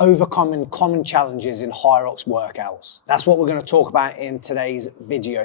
overcoming common challenges in Hyrox workouts. That's what we're going to talk about in today's video.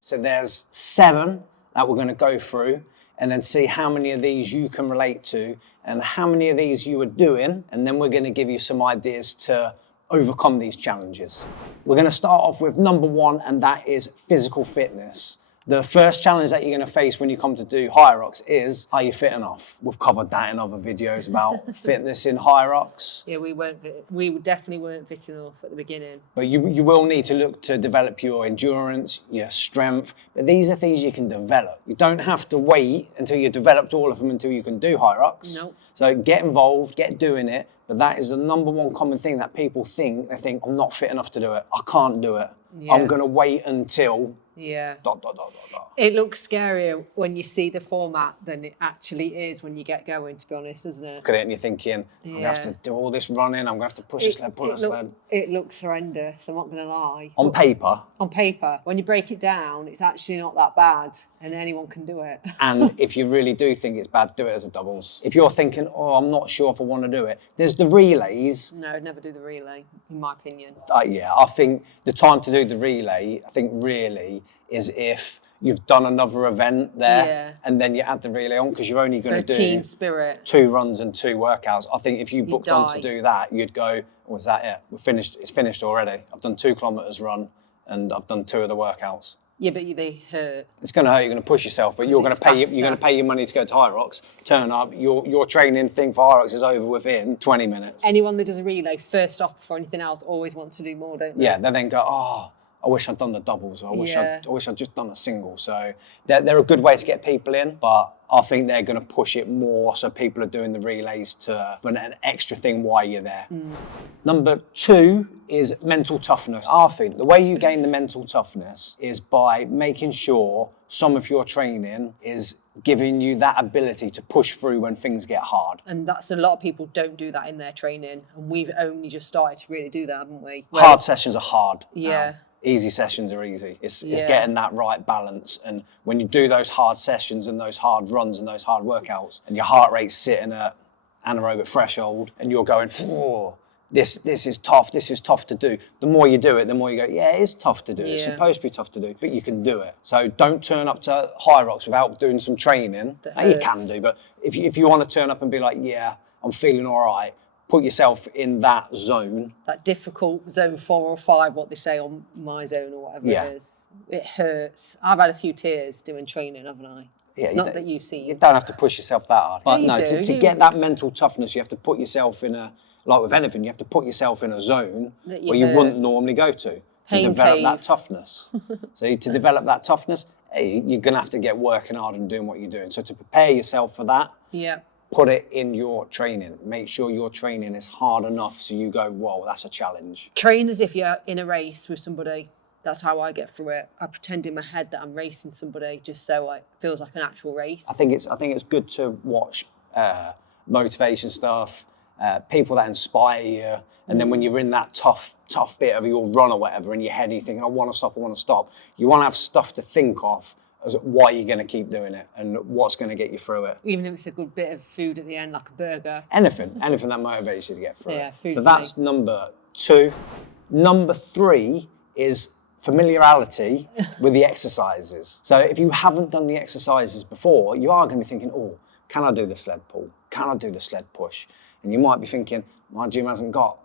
So there's 7 that we're going to go through and then see how many of these you can relate to and how many of these you are doing, and then we're going to give you some ideas to overcome these challenges. We're going to start off with number 1, and that is physical fitness. The first challenge that you're going to face when you come to do Hyrox is, are you fit enough? We've covered that in other videos about fitness in Hyrox. Yeah, we definitely weren't fit enough at the beginning. But you will need to look to develop your endurance, your strength. But these are things you can develop. You don't have to wait until you've developed all of them until you can do Hyrox. Nope. So get involved, get doing it. But that is the number 1 common thing that people think. They think, I'm not fit enough to do it. I can't do it. Yeah. I'm going to wait until... Yeah. Dot, dot, dot, dot, dot. It looks scarier when you see the format than it actually is when you get going, to be honest, isn't it? Look at it and you're thinking, I'm going to have to do all this running, I'm going to have to push a sled, pull a sled. It looks horrendous, I'm not going to lie. On paper. On paper. When you break it down, it's actually not that bad and anyone can do it. And if you really do think it's bad, do it as a doubles. If you're thinking, oh, I'm not sure if I want to do it, there's the relays. No, I'd never do the relay, in my opinion. Yeah, I think the time to do the relay, I think really, is if you've done another event there and then you add the relay on, because you're only going to do team spirit. 2 runs and 2 workouts. I think if you booked on to do that, you'd go, oh, is that it? We're finished. It's finished already. I've done 2 kilometers run and I've done 2 of the workouts. Yeah, but they hurt. It's going to hurt. You're going to push yourself, but you're going to pay. You're going to pay your money to go to Hyrox. Turn up. Your training thing for Hyrox is over within 20 minutes. Anyone that does a relay first off before anything else always wants to do more, don't they? Yeah, they then go, oh, I wish I'd done the doubles, or I wish I'd just done a single. So they're a good way to get people in, but I think they're going to push it more so people are doing the relays for an extra thing while you're there. Number 2 is mental toughness. I think the way you gain the mental toughness is by making sure some of your training is giving you that ability to push through when things get hard. And that's a lot of people don't do that in their training, and we've only just started to really do that, haven't we? Hard sessions are hard. Yeah. Easy sessions are easy. It's getting that right balance. And when you do those hard sessions and those hard runs and those hard workouts, and your heart rate's sitting at anaerobic threshold, and you're going, oh, this is tough to do. The more you do it, the more you go, yeah, it is tough to do. It's supposed to be tough to do, but you can do it. So don't turn up to Hyrox without doing some training. You can do, but if you want to turn up and be like, yeah, I'm feeling all right, put yourself in that zone. That difficult zone 4 or 5, what they say on my zone or whatever it is. It hurts. I've had a few tears doing training, haven't I? Yeah, Not that you've seen. You don't have to push yourself that hard. But yeah, no, to get that mental toughness, you have to put yourself in like with anything, you have to put yourself in a zone where you wouldn't normally go to develop that toughness. So to develop that toughness, you're going to have to get working hard and doing what you're doing. So to prepare yourself for that, put it in your training. Make sure your training is hard enough so you go, whoa, that's a challenge. Train as if you're in a race with somebody. That's how I get through it. I pretend in my head that I'm racing somebody just so it feels like an actual race. I think it's good to watch motivation stuff, people that inspire you, and then when you're in that tough bit of your run or whatever in your head, you're thinking, I want to stop. You want to have stuff to think of as why you're going to keep doing it and what's going to get you through it. Even if it's a good bit of food at the end, like a burger. Anything that motivates you to get through it. So that's me. number 2. Number 3 is familiarity with the exercises. So if you haven't done the exercises before, you are going to be thinking, oh, can I do the sled pull? Can I do the sled push? And you might be thinking, my gym hasn't got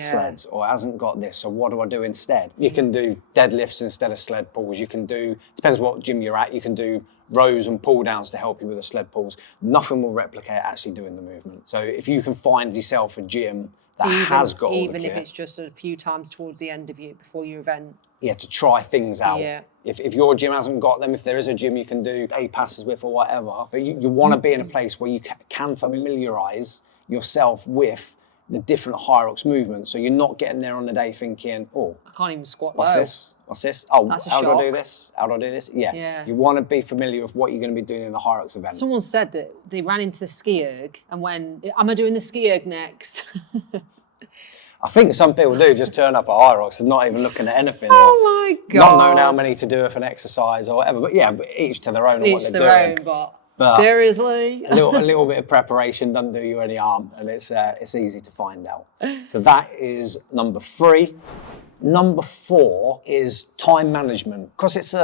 sleds or hasn't got this, so what do I do instead? You can do deadlifts instead of sled pulls. You can do, depends what gym you're at, you can do rows and pull downs to help you with the sled pulls. Nothing will replicate actually doing the movement. So if you can find yourself a gym that has got all the even kit, if it's just a few times towards the end of before your event. Yeah, to try things out. Yeah. If your gym hasn't got them, if there is a gym you can do A passes with or whatever, but you want to be in a place where you can familiarise yourself with the different Hyrox movements, so you're not getting there on the day thinking, oh, I can't even squat what's low. this? What's this? Oh, That's a how do I do shock. this? How do I do this? Yeah. You want to be familiar with what you're going to be doing in the Hyrox event. Someone said that they ran into the ski erg and when, am I doing the ski erg next? I think some people do just turn up at Hyrox and not even looking at anything. Oh my God. Not knowing how many to do with an exercise or whatever. But yeah, but each to their own on what they're doing. But But Seriously? a little bit of preparation doesn't do you any harm, and it's easy to find out. So that is number 3. Number 4 is time management. Because it's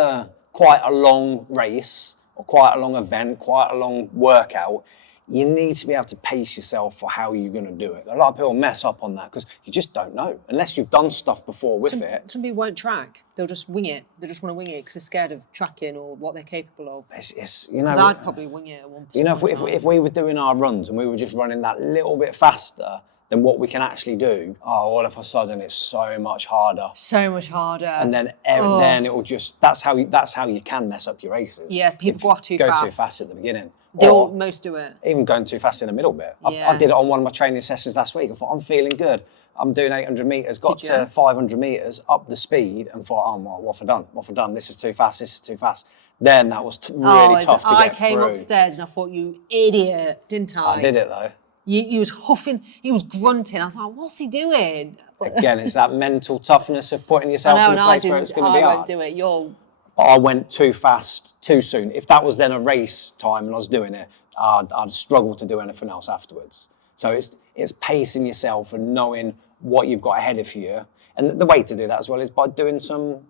quite a long race, or quite a long event, quite a long workout, you need to be able to pace yourself for how you're going to do it. A lot of people mess up on that because you just don't know. Unless you've done stuff before with it. Some people won't track. They'll just wing it. They just want to wing it because they're scared of tracking or what they're capable of. It's Because I'd probably wing it at one point. You know, if we were doing our runs and we were just running that little bit faster than what we can actually do, all of a sudden it's so much harder. So much harder. And then then it'll just, that's how you can mess up your races. Yeah, people go off too fast. fast. Go too fast at the beginning. Most do it. Even going too fast in the middle bit. I did it on one of my training sessions last week. I thought, I'm feeling good. I'm doing 800 metres, got to 500 metres, up the speed, and thought, oh, well, what have I done? This is too fast. Then that was really tough to get through. I came upstairs and I thought, you idiot, didn't I? I did it though. He was huffing, he was grunting. I was like, what's he doing? Again, it's that mental toughness of putting yourself in a place where it's going to be hard. I won't do it. But I went too fast, too soon. If that was then a race time and I was doing it, I'd struggle to do anything else afterwards. So it's pacing yourself and knowing what you've got ahead of you. And the way to do that as well is by doing some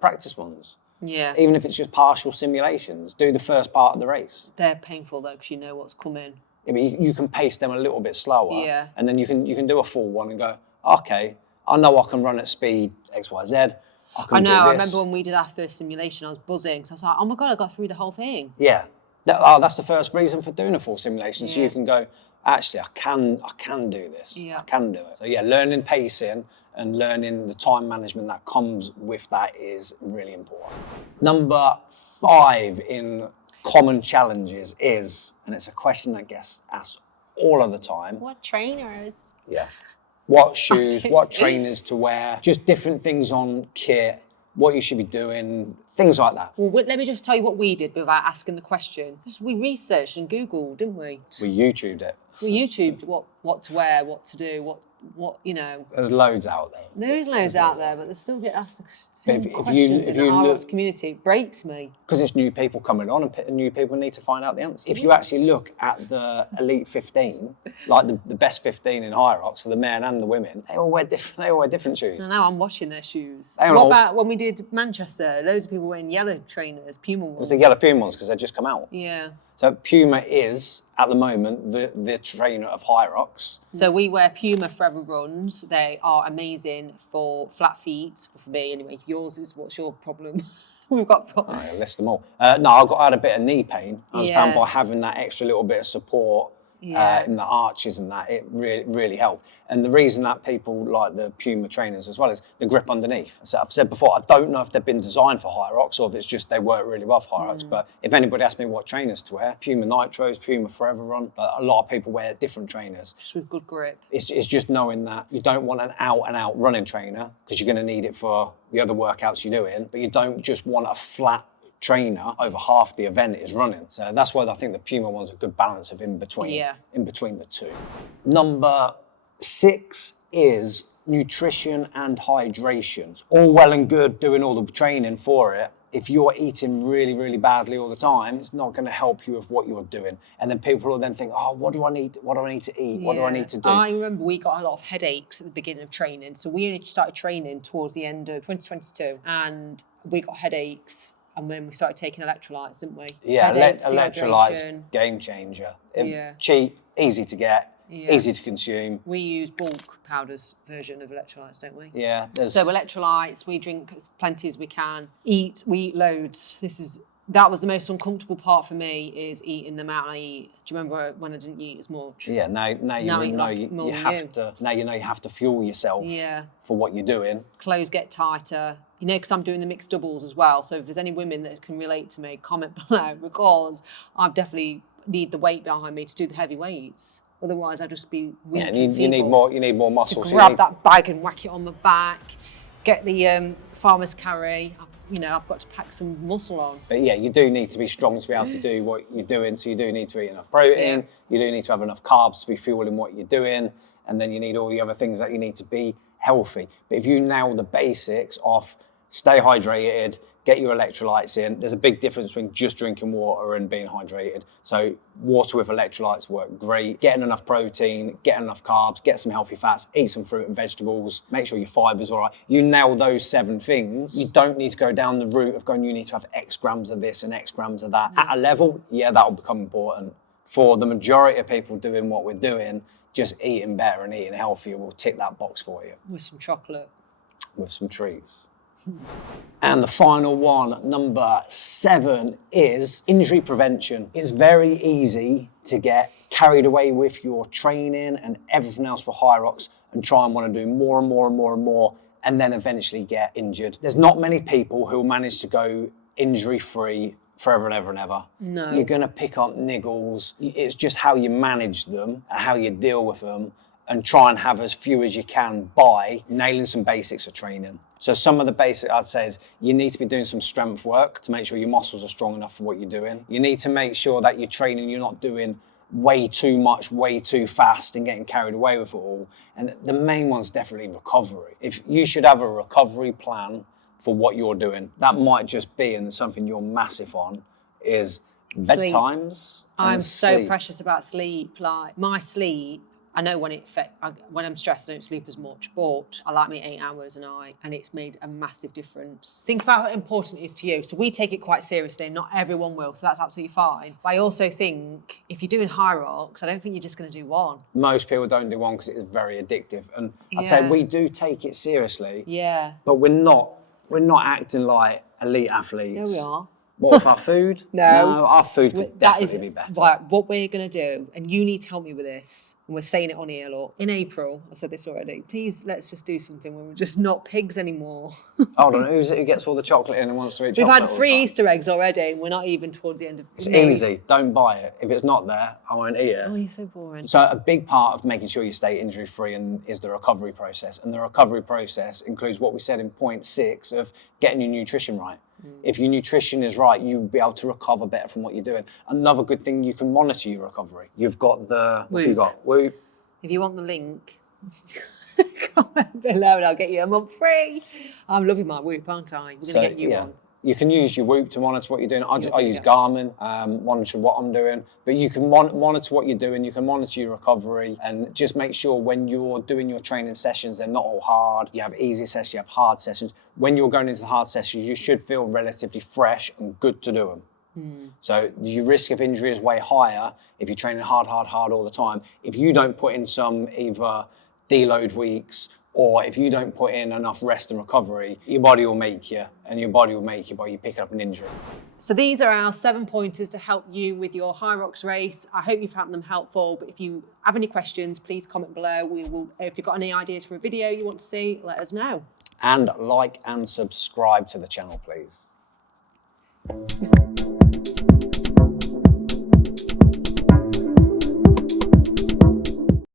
practice ones. Yeah. Even if it's just partial simulations, do the first part of the race. They're painful though, because you know what's coming. I mean, you can pace them a little bit slower. Yeah. And then you can do a full one and go, okay, I know I can run at speed X, Y, Z. I know. I remember when we did our first simulation, I was buzzing. So I was like, oh my God, I got through the whole thing. Yeah. That's the first reason for doing a full simulation. So you can go, actually, I can do this. Yeah. I can do it. So yeah, learning pacing and learning the time management that comes with that is really important. Number 5 in common challenges is, and it's a question that gets asked all of the time. What trainers? Yeah. What shoes, what trainers to wear, just different things on kit, what you should be doing, things like that. Well, let me just tell you what we did without asking the question. We researched and Googled, didn't we? We YouTubed it. We YouTubed what to wear, what to do, what you know. There's loads out there. There is loads out there, but they still get asked the same questions in the Hyrox community. It breaks me. Because it's new people coming on and new people need to find out the answer. If you actually look at the Elite 15, like the best 15 in Hyrox, so the men and the women, they all wear different shoes. I know, I'm watching their shoes. What about when we did Manchester? Loads of people wearing yellow trainers, Puma ones. It was the yellow Puma ones because they just come out. Yeah. So Puma is, at the moment, the trainer of Hyrox. So we wear Puma forever runs. They are amazing for flat feet, for me anyway. Yours is, what's your problem? We've got problems. I list them all. No, I had a bit of knee pain. I was found by having that extra little bit of support in the arches and that, it really helped. And the reason that people like the Puma trainers as well is the grip underneath. So I've said before, I don't know if they've been designed for Hyrox or if it's just they work really well for Hyrox. But if anybody asks me what trainers to wear, Puma Nitros, Puma Forever Run, but a lot of people wear different trainers. Just with good grip. It's just knowing that you don't want an out-and-out running trainer because you're going to need it for the other workouts you're doing, but you don't just want a flat trainer over half the event is running. So that's why I think the Puma one's a good balance of in between the two. Number 6 is nutrition and hydration. All well and good doing all the training for it. If you're eating really badly all the time, it's not going to help you with what you're doing. And then people will then think, oh, what do I need to eat? What do I need to do? I remember we got a lot of headaches at the beginning of training. So we only started training towards the end of 2022 and we got headaches. And then we started taking electrolytes, didn't we? Yeah, electrolytes, game changer. Cheap, easy to get, easy to consume. We use bulk powders version of electrolytes, don't we? Yeah. So electrolytes, we drink as plenty as we can. We eat loads. That was the most uncomfortable part for me, is eating the amount I eat. Do you remember when I didn't eat as much? Yeah, now you know you have to fuel yourself for what you're doing. Clothes get tighter. You know, because I'm doing the mixed doubles as well. So if there's any women that can relate to me, comment below, because I definitely need the weight behind me to do the heavy weights. Otherwise, I'd just be weak and feeble. You need more muscle. To grab that bag and whack it on my back, get the farmer's carry. I've got to pack some muscle on. But yeah, you do need to be strong to be able to do what you're doing. So you do need to eat enough protein. Yeah. You do need to have enough carbs to be fueling what you're doing. And then you need all the other things that you need to be healthy. But if you nail the basics of stay hydrated, get your electrolytes in. There's a big difference between just drinking water and being hydrated. So water with electrolytes work great. Getting enough protein, getting enough carbs, get some healthy fats, eat some fruit and vegetables, make sure your fiber's all right. You nail those 7 things. You don't need to go down the route of going, you need to have X grams of this and X grams of that. At a level, yeah, that'll become important. For the majority of people doing what we're doing, just eating better and eating healthier will tick that box for you. With some chocolate. With some treats. And the final one, number 7, is injury prevention. It's very easy to get carried away with your training and everything else for Hyrox and try and want to do more and more and more and more and then eventually get injured. There's not many people who will manage to go injury-free forever and ever and ever. No. You're going to pick up niggles. It's just how you manage them and how you deal with them and try and have as few as you can by nailing some basics of training. So some of the basics I'd say is you need to be doing some strength work to make sure your muscles are strong enough for what you're doing. You need to make sure that you're training, you're not doing way too much, way too fast and getting carried away with it all. And the main one's definitely recovery. If you should have a recovery plan for what you're doing, that might just be, and something you're massive on, is bedtimes. I'm so sleep. precious about sleep. Like my sleep, I know when when I'm stressed, I don't sleep as much, but I like my 8 hours a night, and it's made a massive difference. Think about how important it is to you. So we take it quite seriously, and not everyone will, so that's absolutely fine. But I also think if you're doing Hyrox, I don't think you're just going to do one. Most people don't do one because it is very addictive, and I'd say we do take it seriously. Yeah. But we're not acting like elite athletes. No, we are. What with our food? No, our food could definitely be better. Right, what we're going to do, and you need to help me with this, and we're saying it on here, look, in April, I said this already, please let's just do something where we're just not pigs anymore. Hold on, who's it who gets all the chocolate in and wants to eat We've chocolate? had 3 Easter eggs already, and we're not even towards the end of It's easy, don't buy it. If it's not there, I won't eat it. Oh, you're so boring. So a big part of making sure you stay injury free is the recovery process. And the recovery process includes what we said in point 6 of getting your nutrition right. If your nutrition is right, you'll be able to recover better from what you're doing. Another good thing, you can monitor your recovery. You've got the, what have you got? Whoop. If you want the link, comment below and I'll get you a month free. I'm loving my Whoop, aren't I? We're going to get you one. You can use your Whoop to monitor what you're doing. I use Garmin, monitor what I'm doing. But you can monitor what you're doing. You can monitor your recovery and just make sure when you're doing your training sessions, they're not all hard. You have easy sessions, you have hard sessions. When you're going into the hard sessions, you should feel relatively fresh and good to do them. So your risk of injury is way higher if you're training hard all the time. If you don't put in some either deload weeks or if you don't put in enough rest and recovery, your body will make you, and your body will make you by you picking up an injury. So these are our 7 pointers to help you with your Hyrox race. I hope you found them helpful, but if you have any questions, please comment below. If you've got any ideas for a video you want to see, let us know. And like and subscribe to the channel, please.